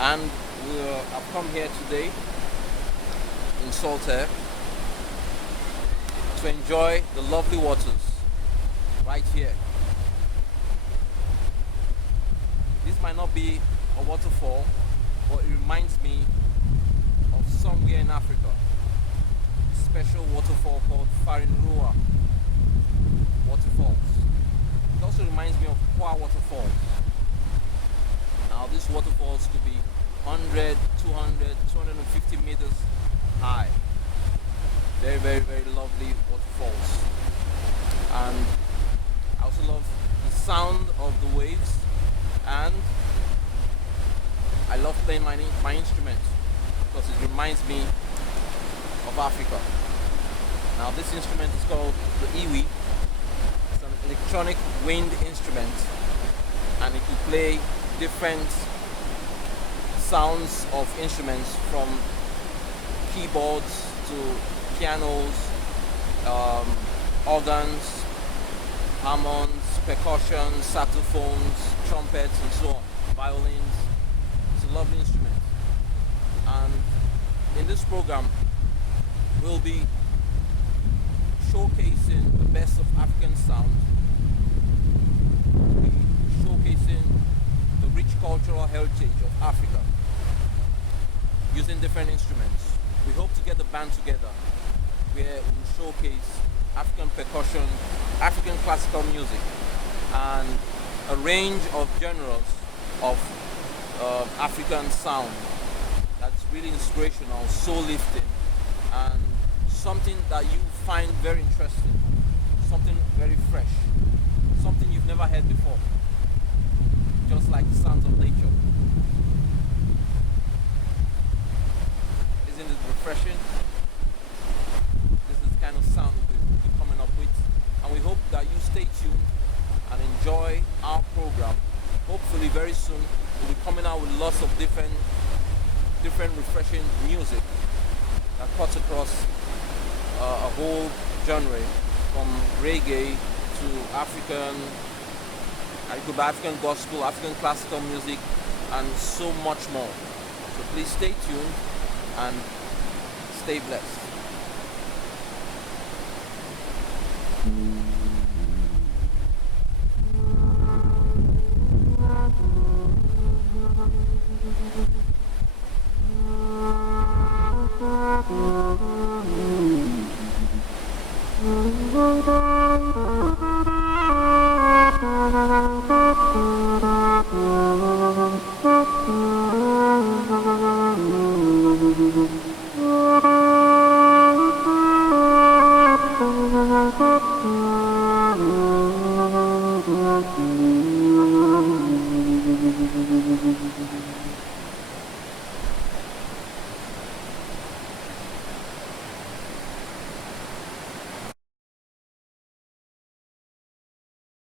And I've come here today in Teair to enjoy the lovely waters right here. This might not be a waterfall, but it reminds me of somewhere in Africa, a special waterfall called Farinrua waterfalls. It also reminds me of Kwa waterfalls. Now these waterfalls could be 100, 200, 250 meters high. Very, very, very lovely waterfalls. And I also love the sound of the waves, and I love playing my instrument because it reminds me of Africa. Now this instrument is called the EWI. It's an electronic wind instrument, and it can play different sounds of instruments, from keyboards to pianos, organs, harmons, percussion, saxophones, trumpets, and so on, violins. It's a lovely instrument. And in this program, we'll be showcasing the best of African sound. We'll be showcasing the rich cultural heritage of Africa using different instruments. We hope to get the band together where we will showcase African percussion, African classical music, and a range of genres of African sound that's really inspirational, soul lifting, and something that you find very interesting, something very fresh, something you've never heard before, just like the sounds of nature. Isn't it refreshing? This is the kind of sound we'll be coming up with, and we hope that you stay tuned and enjoy our program. Hopefully very soon we'll be coming out with lots of different refreshing music that cuts across a whole genre, from reggae to African, it could be African gospel, African classical music, and so much more. So please stay tuned and stay blessed.